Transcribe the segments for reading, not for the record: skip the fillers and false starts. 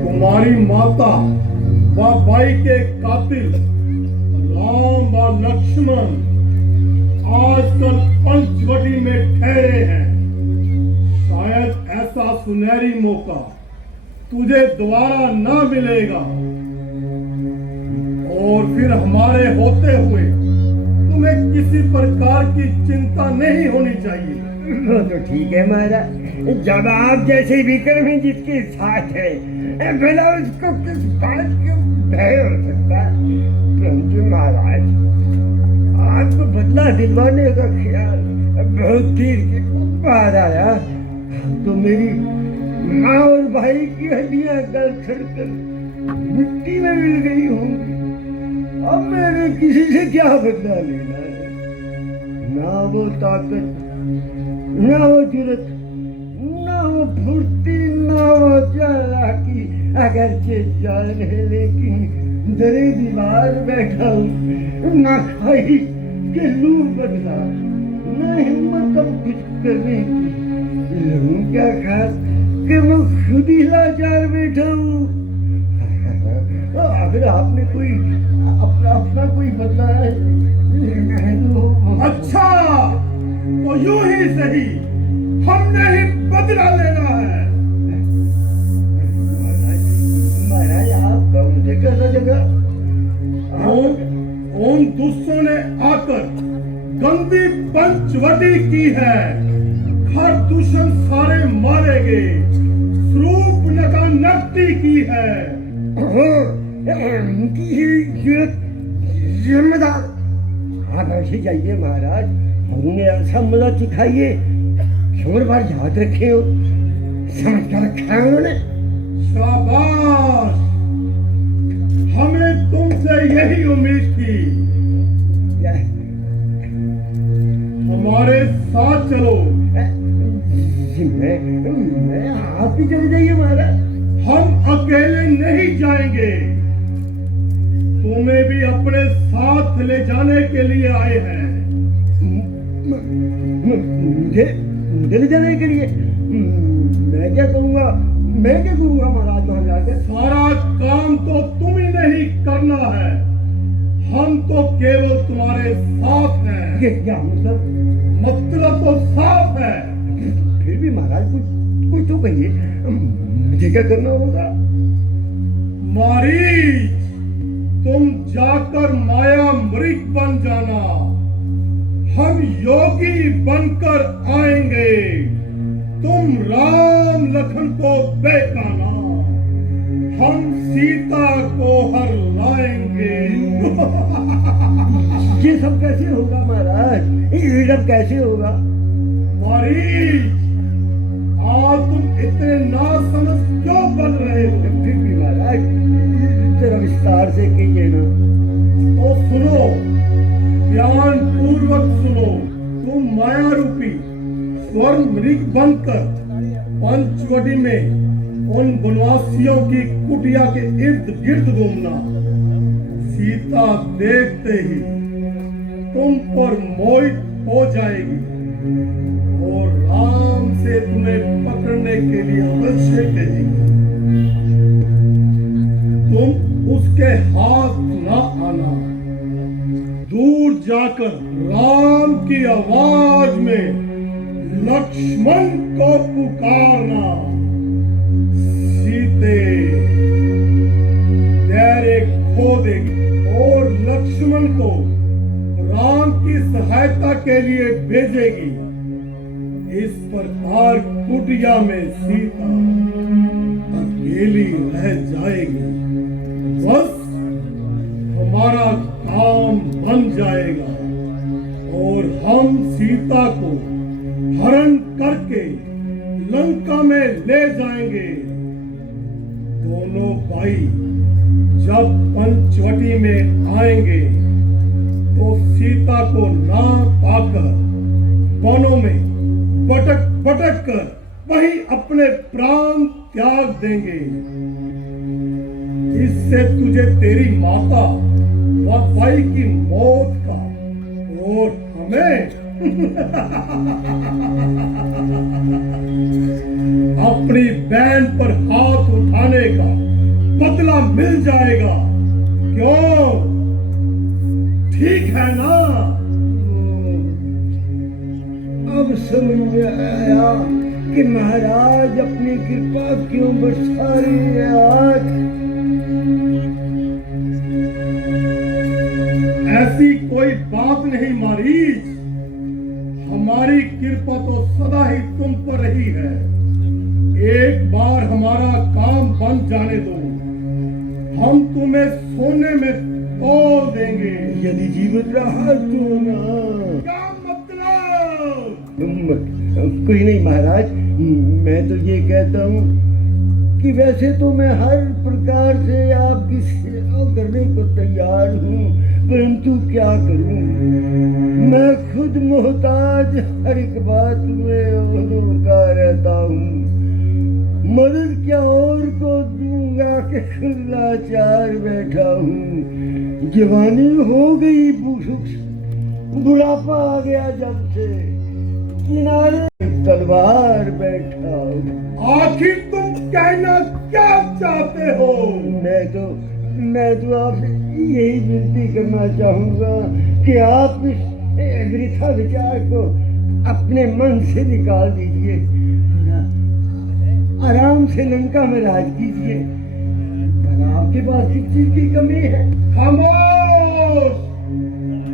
तुम्हारी माता व भाई के कातिल राम व लक्ष्मण आजकल पंचवटी में ठहरे हैं। शायद ऐसा सुनहरी मौका तुझे दोबारा न मिलेगा और फिर हमारे होते हुए तुम्हें किसी प्रकार की चिंता नहीं होनी चाहिए। वो तो ठीक है महाराज, जब आप जैसे विक्रमी जिसके साथ है भला उसको किस बात का भय हो सकता। परंतु महाराज, आपको बदला दिलवाने का ख्याल बहुत देर के बाद आया। तो मेरी माँ और भाई की हड्डियां गल छड़कर मिट्टी में मिल गई होंगी। अब मैंने किसी से क्या बदला लेना है? ना वो ताकत, ना वो जुर्रत, ना वो फुर्ती, ना वो चालाकी। अगरचे जान है लेकिन दरे दीवार बैठा हूँ। ना ख्वाहिश के लू बदला, ना हिम्मत अब कुछ करने की। लहू क्या खास कि मैं खुद ही लाचार बैठा हूँ। अगर आपने कोई अपना कोई बदला है तो अच्छा, तो यूं ही सही, हमने ही बदला लेना है। महाराज आप कौन से कैसा जगह? उन दुष्टों ने आकर गंदी पंचवटी की है। हर दुश्मन सारे मारे गए। स्वरूप नका नकटी की है। जिम्मेदार आप ऐसे जाइए महाराज, हमने ऐसा मजा सिखाइए छोर बार याद रखे हो, समझ कर रखा है उन्होंने। शाबाश, हमें तुमसे यही उम्मीद थी। हमारे साथ चलो। मैं आप ही चले जाइए महाराज। हम अकेले नहीं जाएंगे, तुम्हें भी अपने साथ ले जाने के लिए आए हैं। मुझे ले जाने के लिए? मैं क्या करूँगा महाराज वहां जाकर? सारा काम तो तुम ही नहीं करना है, हम तो केवल तुम्हारे साथ हैं। ये क्या मतलब तो साफ है। फिर भी महाराज कुछ तो कहिए, मुझे क्या करना होगा? मारीच, तुम जाकर माया मृग बन जाना। हम योगी बनकर आएंगे। तुम राम लखन को बेकाना, हम सीता को हर लाएंगे। ये सब कैसे होगा महाराज? ये सब कैसे होगा? मारीच, आज तुम इतने नासमझ क्यों बन रहे हो? फिर भी महाराज जरा विस्तार से कहिए ना। तो सुनो, ध्यान पूर्वक सुनो। तुम माया रूपी स्वर्ण मृग बनकर पंचवटी में उन वनवासियों की कुटिया के इर्द गिर्द घूमना। सीता देखते ही तुम पर मोहित हो जाएगी और राम से तुम्हें पकड़ने के लिए अवश्य कहेगी। तुम उसके हाथ न आना। दूर जाकर राम की आवाज में लक्ष्मण को पुकारना। सीते धैर्य खो देगी और लक्ष्मण को राम की सहायता के लिए भेजेगी। इस प्रकार कुटिया में सीता अकेली रह जाएगी। बस हमारा काम बन जाएगा और हम सीता को हरण करके लंका में ले जाएंगे। दोनों भाई जब पंचवटी में आएंगे तो सीता को ना पाकर वनों में भटक भटक कर वहीं अपने प्राण त्याग देंगे। इससे तुझे तेरी माता व भाई की मौत का और हमें अपनी बहन पर हाथ उठाने का बदला मिल जाएगा। क्यों? ठीक है ना? अब समझ में आया कि महाराज अपनी कृपा क्यों बरसा रही है आज। ऐसी कोई बात नहीं मारीच, हमारी कृपा तो सदा ही तुम पर रही है। एक बार हमारा काम बन जाने दो, हम तुम्हें सोने में तोड़ देंगे। यदि जीवित रहा तो ना। क्या मतलब? कोई नहीं महाराज, मैं तो ये कहता हूँ कि वैसे तो मैं हर प्रकार से आपकी सेवा करने को तैयार हूँ, परंतु क्या करूँ, मैं खुद मोहताज हर एक बात में रुका रहता हूँ। मदद क्या और को दूंगा कि खुद लाचार बैठा हूँ। जवानी हो गई, बुढ़ापा आ गया जब से, किनारे तलवार बैठा हूँ। आखिर तुम कहना क्या चाहते हो? मैं तो आपसे यही विनती करना चाहूंगा कि आप इस वृथा विचार को अपने मन से निकाल दीजिए, आराम से लंका में राज कीजिए। भला आपके पास किस चीज की कमी है? खामोश!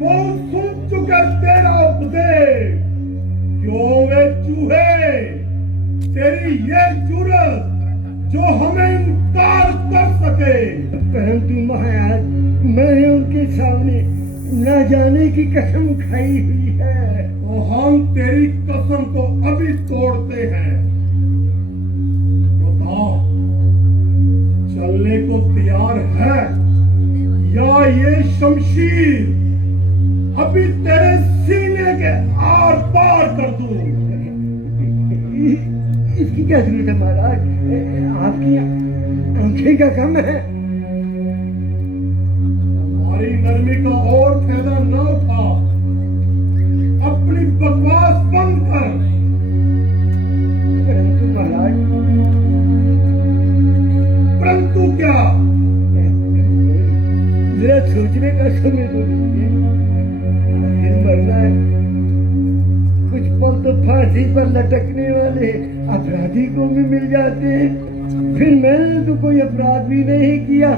वो सुन चुका तेरा उपदेश। क्यों वे चूहे, तेरी ये जुर्रत जो हमें इनकार कर सके। परंतु महाराज, मैंने उनके सामने न जाने की कसम खाई हुई है। तो हम तेरी कसम को अभी तोड़ते हैं। बताओ, चलने को तैयार है या ये शमशीर अभी तेरे सीने के आर पार कर दूं? इसकी क्या जरूरत है महाराज? आपकी आंखें का कम है। हमारी नरमी का और फायदा न उठा, अपनी बकवास बंद कर। परंतु महाराज, परंतु क्या? जरा सोचने का समय तो दीजिए। आखिर मरना है, कुछ पल तो फांसी पर लटकने वाले अपराधी को भी मिल जाते हैं। फिर मैंने तो कोई अपराध भी नहीं किया।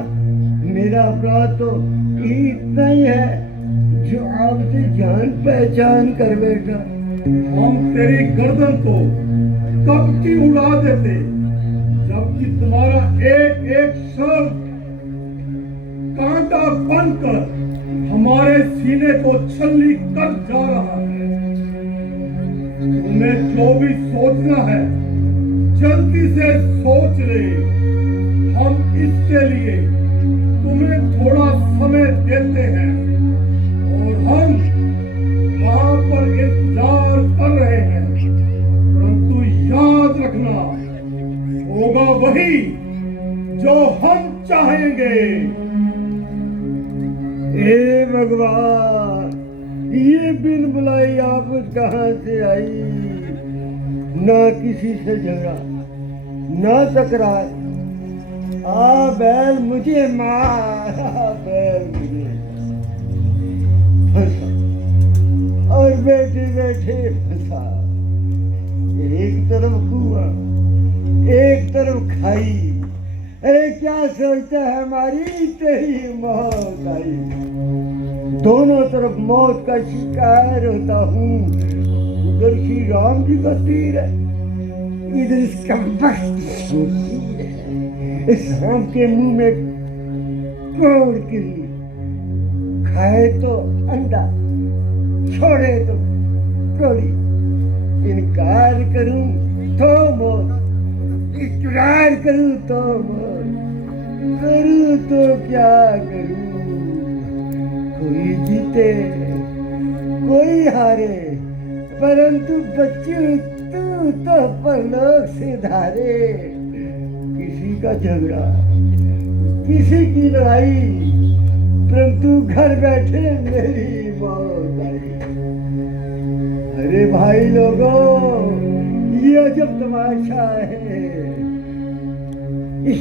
मेरा अपराध तो इतना ही है जो आपसे जान पहचान कर बैठा। हम तेरी गर्दन को कब की उड़ा देते, जबकि तुम्हारा एक एक शब्द कांटा बनकर हमारे सीने को छलनी कर जा रहा है। तुम्हें जो भी सोचना है जल्दी से सोच ले। हम इसके लिए तुम्हें थोड़ा समय देते हैं और हम वहां पर इंतजार कर रहे हैं। परंतु याद रखना, होगा वही जो हम चाहेंगे। हे भगवान, ये बिन बुलाई आफत कहाँ से आई? ना किसी से झगड़ा, ना तकरार। आ बैल मुझे मार, आ बैल मुझे फंसा, और बैठे बैठे फंसा। एक तरफ कुआं, एक तरफ खाई। अरे क्या सोचता है, हमारी तेरी मौत आई। दोनों तरफ मौत का शिकार होता हूँ। उधर श्री राम जी का तीर है, इधर इसका वक्त है। इस सांप के मुंह में कोड़ की, खाए तो अंडा, छोड़े तो कोड़ी। इनकार करूं तो मौत, इकरार करूं तो मौत, करूं तो क्या करूं? कोई जीते कोई हारे, परंतु बच्चे तू तो परलोक से धारे। किसी का झगड़ा, किसी की लड़ाई, परंतु घर बैठे मेरी मौत आई। अरे भाई लोगों, ये अजब तमाशा है।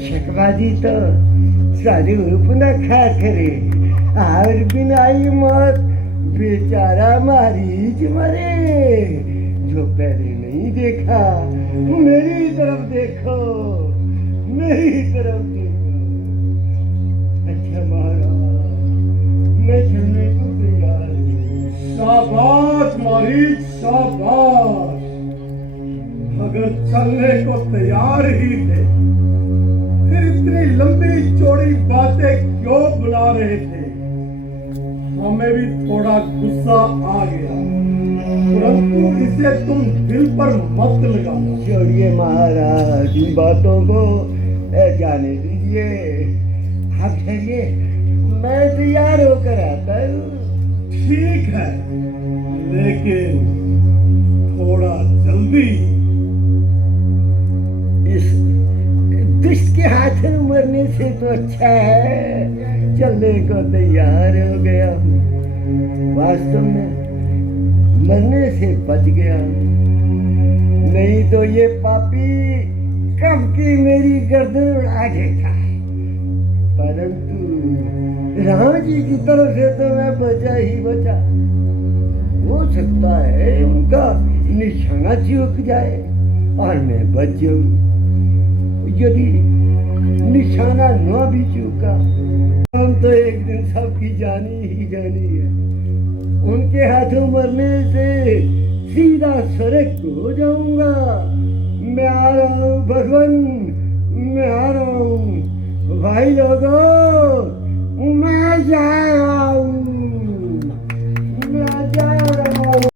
शकबाजी तो सारी उर्फ न खा करे और बिनाई मौत बेचारा मारीच मरे। जो पहले नहीं देखा मेरी तरफ देखो, मेरी तरफ देखो। अच्छा महाराज, मैं चलने को तैयार हूँ। शाबाश मारीच, शाबाश। अगर चलने को तैयार ही थे फिर इतनी लंबी चौड़ी बातें क्यों बुला रहे थे? हमें भी थोड़ा गुस्सा आ गया, परंतु इसे तुम दिल पर मत लगाना। छोड़िए महाराज, इन बातों को जाने दीजिए। आप चलिए, मैं तैयार होकर आता हूँ। ठीक है, लेकिन थोड़ा जल्दी। इस दुष्ट के हाथ में मरने से तो अच्छा है चलने को तैयार हो गया। वास्तव में मरने से बच गया, नहीं तो ये पापी कब की मेरी गर्दन उड़ा देता। परंतु राम जी की तरफ से तो मैं बचा ही बचा। हो सकता है उनका निशाना चूक जाए और मैं बच जाऊं। यदि निशाना न भी चूका, हम तो एक दिन सबकी जानी ही जानी है। उनके हाथों मरने से सीधा सड़क हो जाऊंगा। मैं आ रहा हूँ भगवान, मैं आ रहा हूँ भाई लोगों, मैं जा रहा हूँ।